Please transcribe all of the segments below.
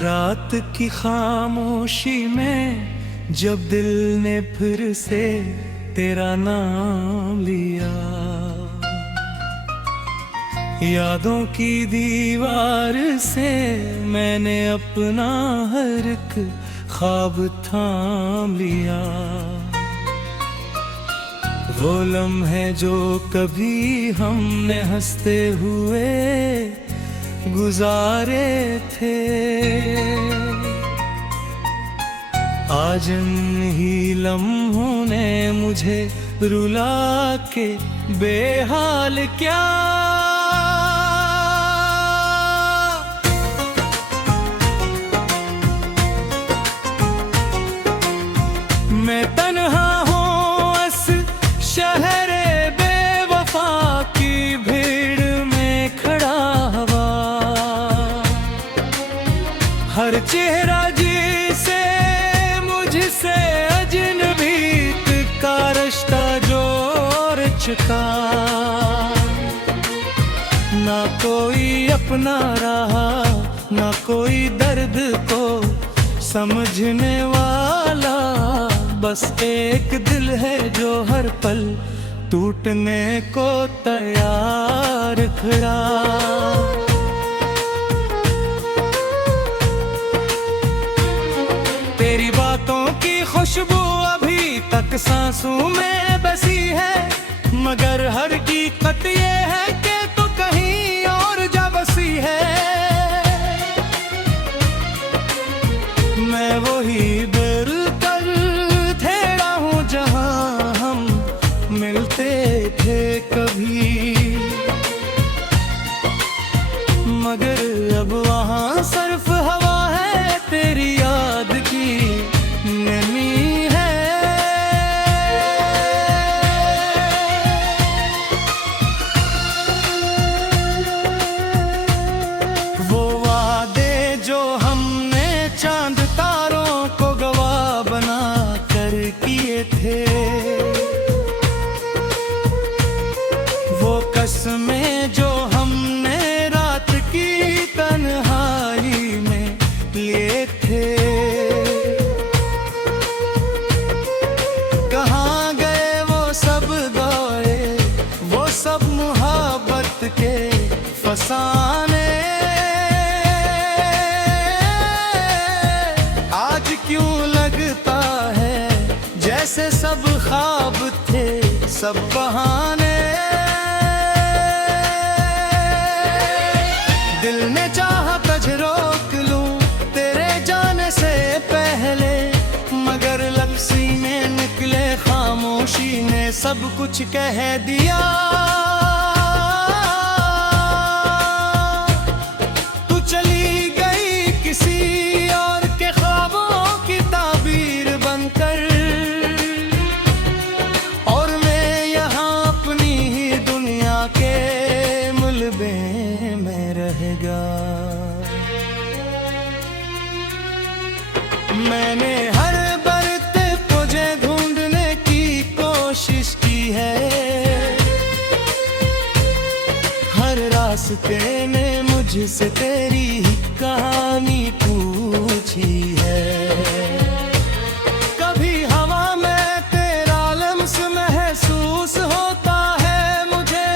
रात की खामोशी में जब दिल ने फिर से तेरा नाम लिया, यादों की दीवार से मैंने अपना हर एक ख्वाब थाम लिया। वो लम्हे जो कभी हमने हंसते हुए गुजारे थे, आज इन्हीं लम्हों ने मुझे रुला के बेहाल क्या। मैं तन्हा हूँ इस शहरे बेवफा की भीड़ में खड़ा हुआ, हर चेहरा जिसे मुझसे अजनबी का रिश्ता जोड़ चुका, ना कोई अपना रहा ना कोई दर्द को समझने वाला, बस एक दिल है जो हर पल टूटने को तैयार खड़ा। तेरी बातों की खुशबू अभी तक सांसों में बसी है, मगर हर हकीकत ये है कि तू कहीं और जा बसी है। मैं वही दिल कर ठहरा हूँ जहाँ हम मिलते थे कभी, मगर अब वहाँ सिर्फ हवा है तेरी याद की नमी है। वो वादे जो हमने चांद तारों को गवाह बना कर किए थे, वो कसमें जो हमने रात की तन्हाई में लिए थे, कहाँ गए वो सब दौरे वो सब मुहब्बत के फसाने। आज क्यों लगता है जैसे सब ख्वाब थे सब बहाने। दिल ने चाहा तुझे रोक लूं तेरे जाने से पहले, मगर लब सीने निकले खामोशी ने सब कुछ कह दिया। तू चली गई किसी और के ख्वाबों की ताबीर बनकर, और मैं यहाँ अपनी ही दुनिया के मुलबे में रह गया। मैंने हर बरते तुझे ढूंढने की कोशिश की है, हर रास्ते ने मुझसे तेरी ही कहानी पूछी है। कभी हवा में तेरा लम्स महसूस होता है मुझे,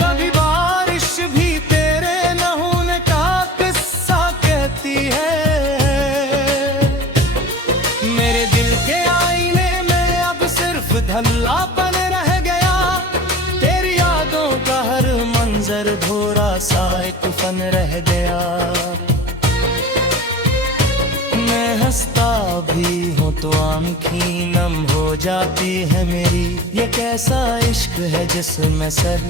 कभी बारिश भी तेरे न होने का किस्सा कहती है। मेरे दिल के आईने में अब सिर्फ धल्लापन रह गया, तेरी यादों का हर मंजर धोरा सा एक फन रह गया। मैं हंसता भी हूँ तो आँखें नम हो जाती है मेरी, ये कैसा इश्क है जिसमें सर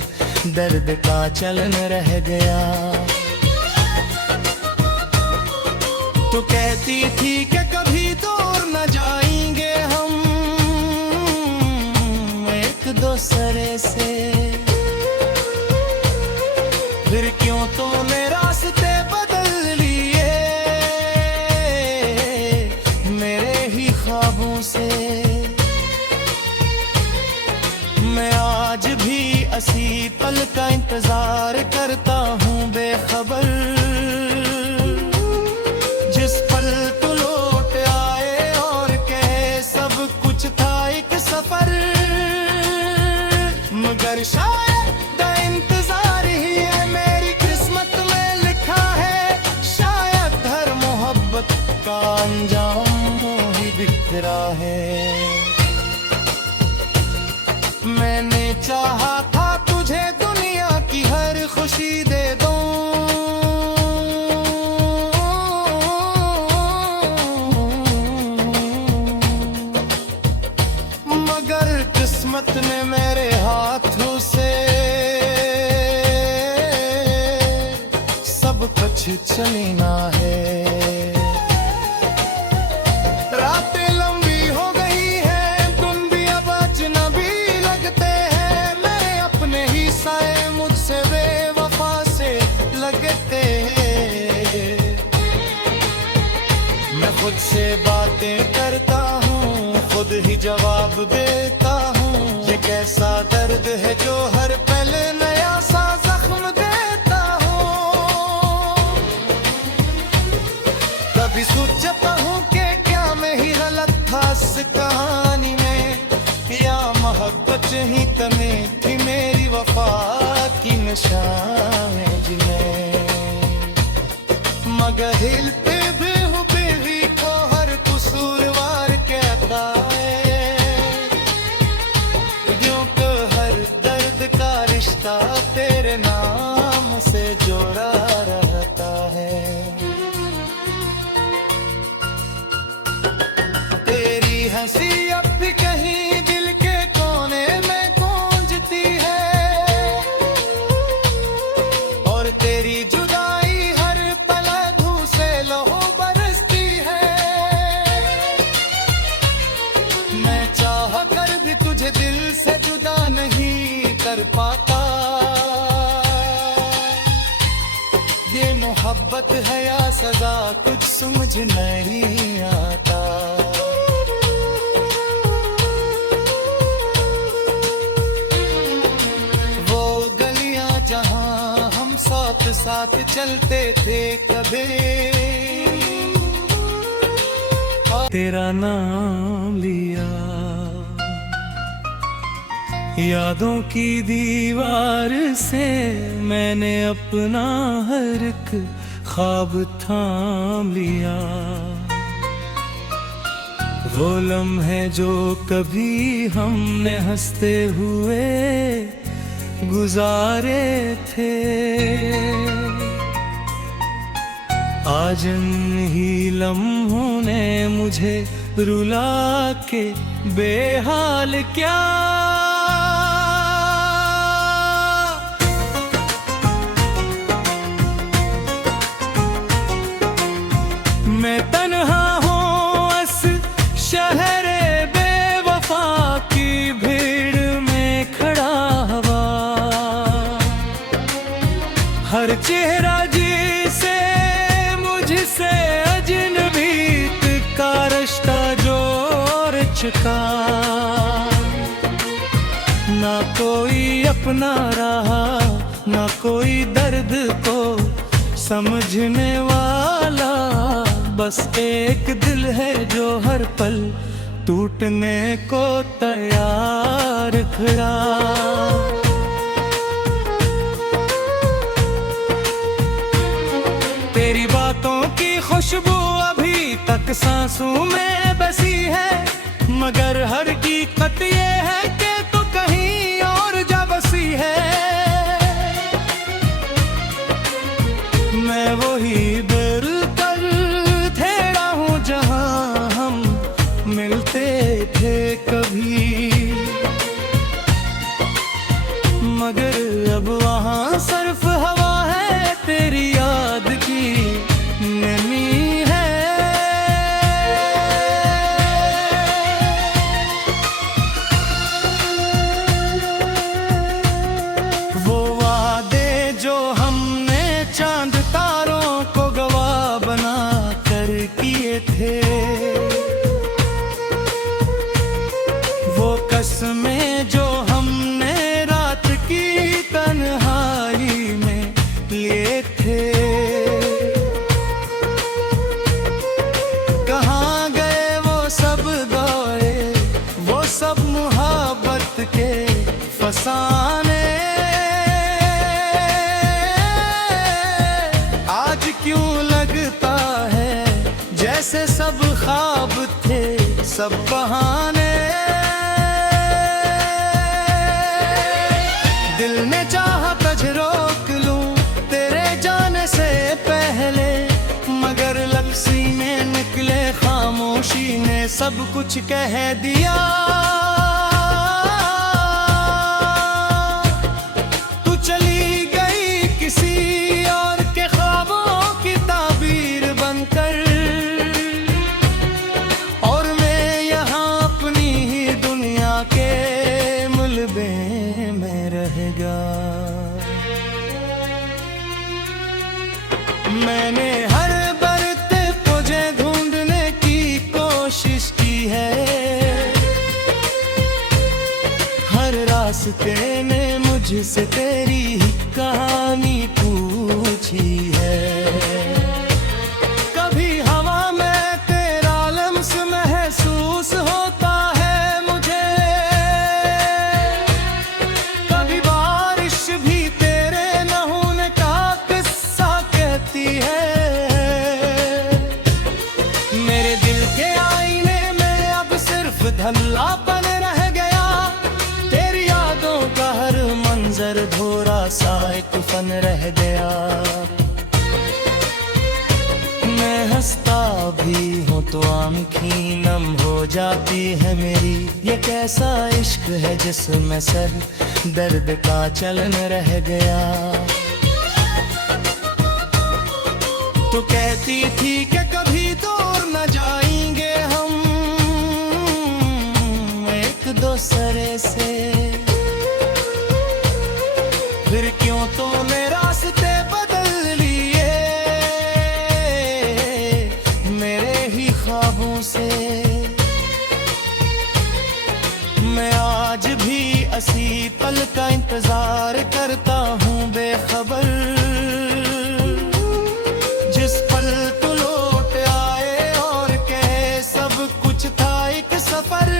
दर्द का चलन रह गया। तो कहती थी कि कभी दूर न जाएंगे हम एक दूसरे से, फिर क्यों तूने रास्ते बदल लिए मेरे ही ख्वाबों से। मैं आज भी इसी पल का इंतजार करता हूँ बेखबर, राहें। मैंने चाहा था तुझे दुनिया की हर खुशी दे दूं, मगर किस्मत ने मेरे हाथों से सब कुछ चली ना है। रातें लंबी हो गई हैं, तुम भी अब अजनबी लगते हैं। मेरे अपने ही साए मुझसे बेवफा से लगते हैं। मैं खुद से बातें करता हूँ, खुद ही जवाब देता हूँ। ये कैसा दर्द है जो हर पल नया सा जख्म देता हूँ। कभी सोचता हूँ कि क्या मैं ही गलत था इस कहानी में, या मोहब्बत ही तमें थी मेरी वफा की निशानें जिन्हें। मगर हिलते भी हूँ बेवी को हर कसूरवार कहता है, क्योंकि हर दर्द का रिश्ता तेरे नाम से जोड़ा रहता है। तेरी हंसी अब भी कहीं दिल के कोने में गूंजती है, और तेरी जुदाई हर पल धूल से लहू बरसती है। मैं चाह कर भी तुझे दिल से जुदा नहीं कर पाता। ये मोहब्बत है या सजा कुछ समझ नहीं आता। वो गलियां जहां हम साथ साथ चलते थे कभी, तेरा नाम लिया, यादों की दीवार से मैंने अपना हर एक ख्वाब थाम लिया। वो लम्हे जो कभी हमने हंसते हुए गुजारे थे, आज ही लम्हों ने मुझे रुला के बेहाल क्या। मैं तन्हा हूँ इस शहरे बेवफा की भीड़ में खड़ा हुआ। हर चेहरा जिसे मुझसे अजनबी का रिश्ता जोड़ चुका, ना कोई अपना रहा, ना कोई दर्द को समझने वाला। बस एक दिल है जो हर पल टूटने को तैयार खड़ा। तेरी बातों की खुशबू अभी तक सांसों में बसी है, मगर हर हकीकत ये है कि तू कहीं और जा बसी है। मैं वही दिल कर ठहरा हूँ जहाँ हम मिलते थे कभी, मगर अब वहाँ सिर्फ हवा है तेरी याद की नमी है। सब बहाने। दिल ने चाहा तुझ रोक लूं तेरे जाने से पहले, मगर लफ्ज़ी में निकले खामोशी ने सब कुछ कह दिया। तू चली गई किसी और के ख्वाबों की ताबीर बनकर, और मैं यहाँ अपनी ही दुनिया के मुलबे में रह गया। मैंने हर बरते तुझे ढूंढने की कोशिश की है, हर रास्ते ने मुझसे तेरी ही कहानी पूछी है। कभी हवा में तेरा लम्स महसूस होता है मुझे, कभी बारिश भी तेरे न होने का किस्सा कहती है। मेरे दिल के आईने में अब सिर्फ धुंधलापन रह गया, तेरी यादों का हर मंजर धोरा सा एक फन रह गया। मैं हंसता भी हूँ तो आँखें नम हो जाती है मेरी, ये कैसा इश्क है जिसमें सर दर्द का चलन रह गया। तो कहती थी कि कभी दूर न जाएंगे हम एक दूसरे से, फिर क्यों तूने रास्ते बदल लिए मेरे ही ख्वाबों से। मैं आज भी इसी पल का इंतजार करता हूँ बेखबर, जिस पल तू लौट आए और कहे सब कुछ था एक सफर।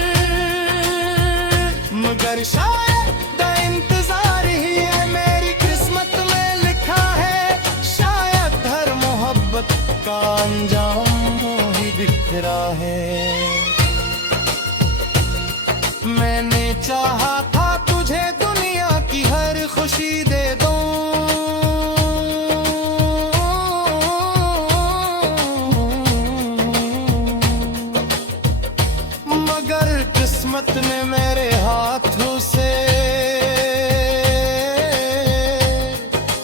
मगर शायद इंतजार ही है मेरी किस्मत में लिखा है, शायद हर मोहब्बत का अंजाम ही बिखरा है। मैंने चाहा था तुझे दुनिया की हर खुशी दे दूं, मगर किस्मत ने मेरे हाथों से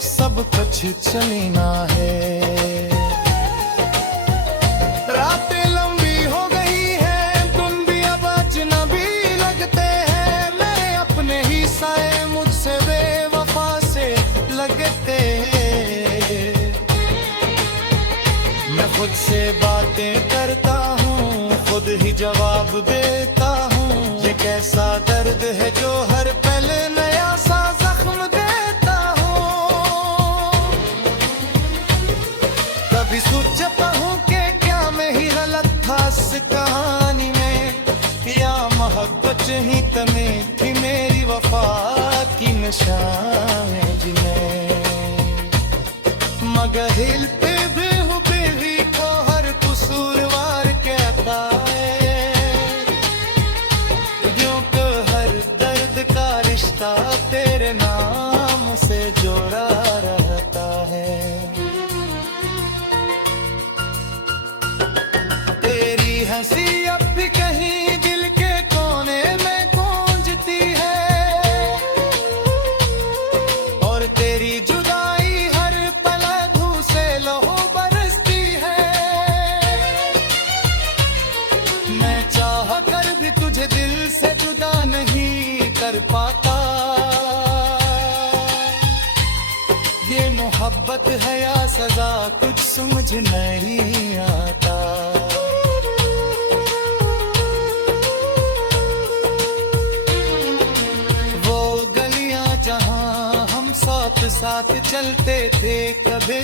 सब कुछ छीना है। रातें लंबी हो गई हैं, तुम भी अब अजनबी लगते हैं, मेरे अपने ही साए मुझसे बेवफा से लगते हैं। मैं खुद से बातें करता हूँ, खुद ही जवाब देता हूँ, ये कैसा दर्द है जो हर पल नया सा जख्म देता हूँ। कभी सोचता हूँ कि क्या मैं ही गलत था इस कहानी में, या मोहब्बत ही तमें थी मेरी वफा की निशान जिन्हें। मगर हिलते भी हूँ बेबी को हर कसूरवार कहता है, यूं तो हर दर्द का रिश्ता तेरे नाम से जोड़ा रहता है। तेरी हंसी अब भी कहीं दिल के कोने में गूंजती है, और तेरी जुदाई हर पल आंखों से लहू बरसती है। मैं चाह कर भी तुझे दिल से जुदा नहीं कर पाता, ये मोहब्बत है या सजा कुछ समझ नहीं आता। वो गलियां जहां हम साथ साथ चलते थे कभी,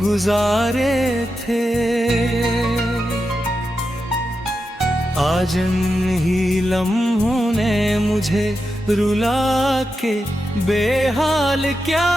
गुजारे थे आज इन्हीं लम्हों ने मुझे रुला के बेहाल क्या।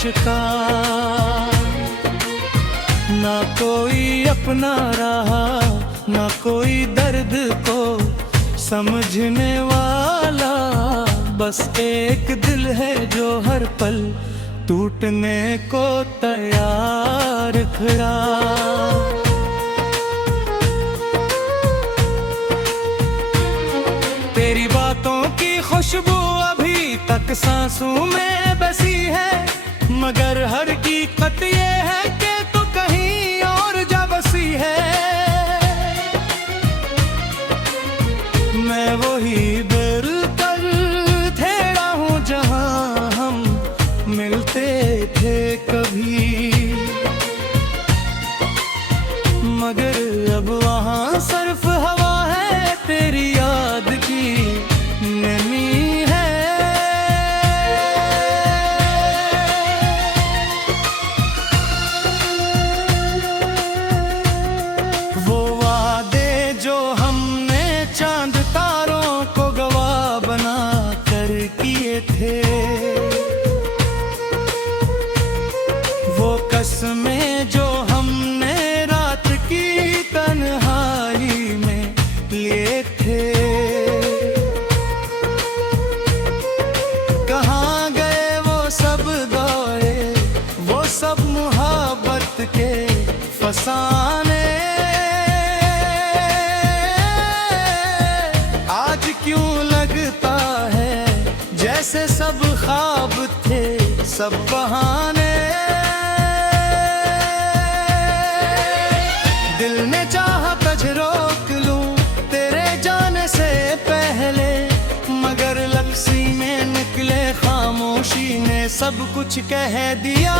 चुका, ना कोई अपना रहा, ना कोई दर्द को समझने वाला। बस एक दिल है जो हर पल टूटने को तैयार खड़ा। तेरी बातों की खुशबू अभी तक सांसों में बसी है, मगर हकीकत ये है कि तू कहीं और जा बसी है। मैं वही बिल्कुल ठेरा हूँ जहाँ हम मिलते थे कभी, मगर अब वहाँ सिर्फ हवा है तेरी याद की नमी है। वो वादे जो हमने चांद तारों को गवाह बना कर किए थे, वो कसमें जो हमने रात की तन्हाई में लिए थे, कहाँ गए वो सब दौरे, वो सब मुहब्बत के फसाने। आज क्यों लगता है जैसे सब ख्वाब थे सब बहाने। दिल ने चाहा तुझ रोक लूं तेरे जाने से पहले, मगर लफ्ज़ी में निकले खामोशी ने सब कुछ कह दिया।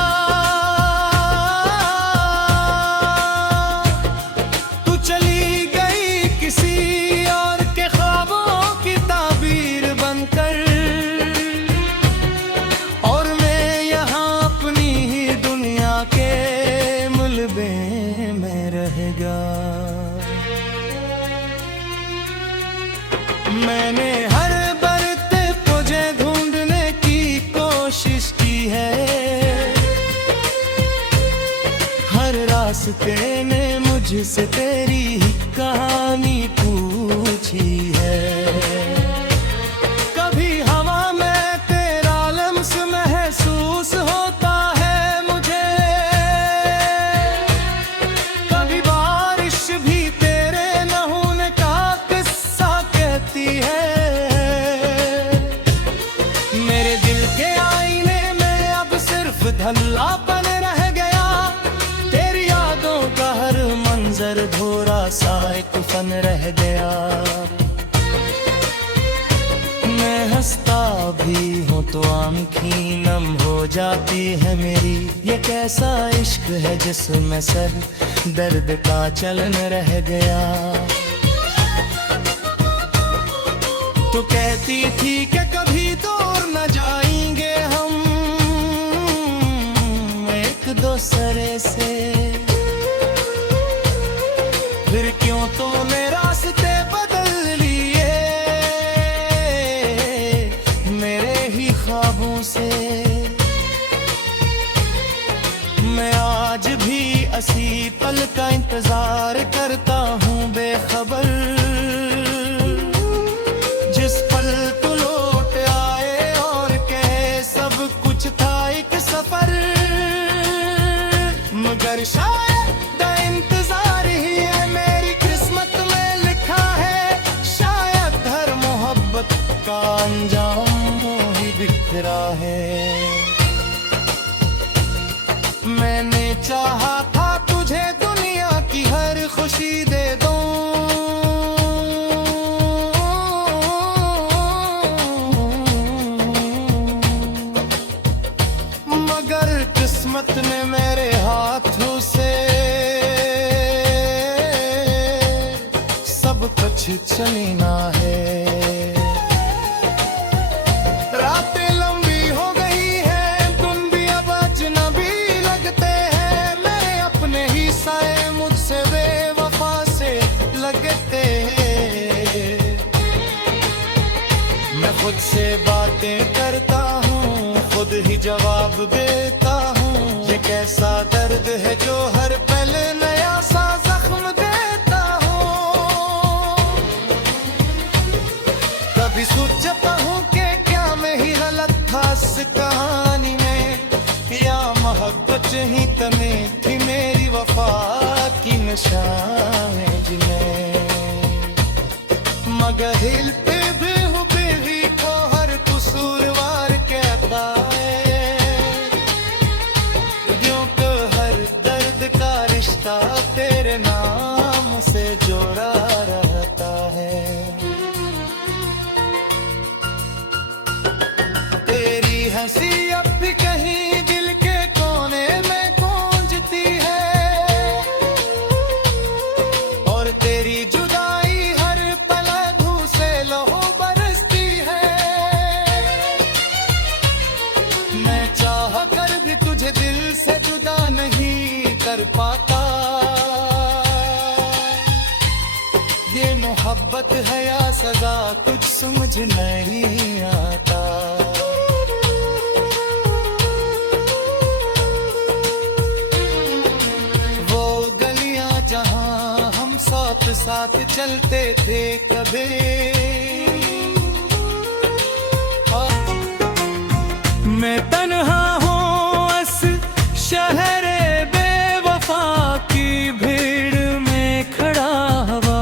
तू चली गई किसी और के ख्वाबों की ताबीर बनकर, और मैं यहाँ अपनी ही दुनिया के मुलबे में रह गया। मैंने हर बरते तुझे ढूंढने की कोशिश की है, हर रास्ते ने मुझसे तेरी ही कहानी पूछी है। कभी हवा में तेरा लम्स महसूस होता है मुझे, कभी बारिश भी तेरे नहूने का किस्सा कहती है। मेरे दिल के आईने में अब सिर्फ धल्लापन रह गया, तेरी यादों का हर मंजर धोरा सा एक फन रह गया। मैं हंसता भी हूँ तो आँखें नम हो जाती है मेरी, ये कैसा इश्क है जिसमें सर दर्द का चलन रह गया। तो कहती थी कि कभी दूर न जाएंगे हम एक दूसरे से, फिर क्यों तूने रास्ते बदल लिए मेरे ही ख्वाबों से। मैं आज भी इसी पल का इंतजार करता हूँ बेखबर, जिस पल तू लौट आए और कहे सब कुछ था एक सफर। मगर शायद इंतजार ही है मेरी किस्मत में लिखा है, शायद हर मोहब्बत का अंजाम ही बिखरा है। मैंने चाहा था तुझे दुनिया की हर खुशी दे दूं, मगर किस्मत ने मेरे हाथों से सब कुछ छीना है। रातें लंबी हो गई हैं, तुम भी अब अजनबी लगते हैं, मेरे अपने ही साए मुझसे बेवफा से लगते हैं। मैं खुद से बातें करता हूँ, खुद ही जवाब देता कैसा दर्द है जो हर पल नया सा जख्म देता हो। कभी सोचता हूँ कि क्या मैं ही गलत था इस कहानी में, या मोहब्बत ही तमें थी मेरी वफा की निशानें जिन्हें। मगर हिल पे बेहूबी को हर कसूरवार कहता है, क्यों तो हर दर्द का रिश्ता तेरे नाम से जोड़ा रहता है। तेरी हंसी अब भी कहीं दिल के कोने में गूंजती है, और तेरी जुदाई हर पल धू से लहू बरसती है। मैं चाह कर भी तुझे दिल से जुदा नहीं कर पाता, ये मोहब्बत है या सजा कुछ समझ नहीं आता। वो गलियां जहां हम साथ साथ चलते थे कभी, मैं तन्हा हूँ इस शहर बेवफा की भीड़ में खड़ा हुआ।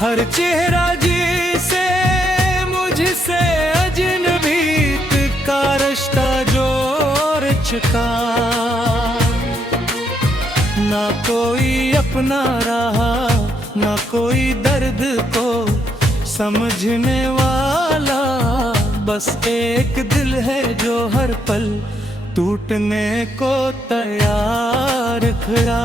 हर चेहरा जिसे मुझसे अजनबी का रिश्ता जोड़ चुका, ना कोई अपना रहा ना कोई दर्द को समझने वाला। बस एक दिल है जो हर पल टूटने को तैयार खड़ा।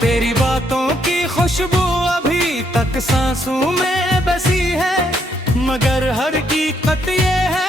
तेरी बातों की खुशबू अभी तक सांसों में बसी है, मगर हकीकत ये है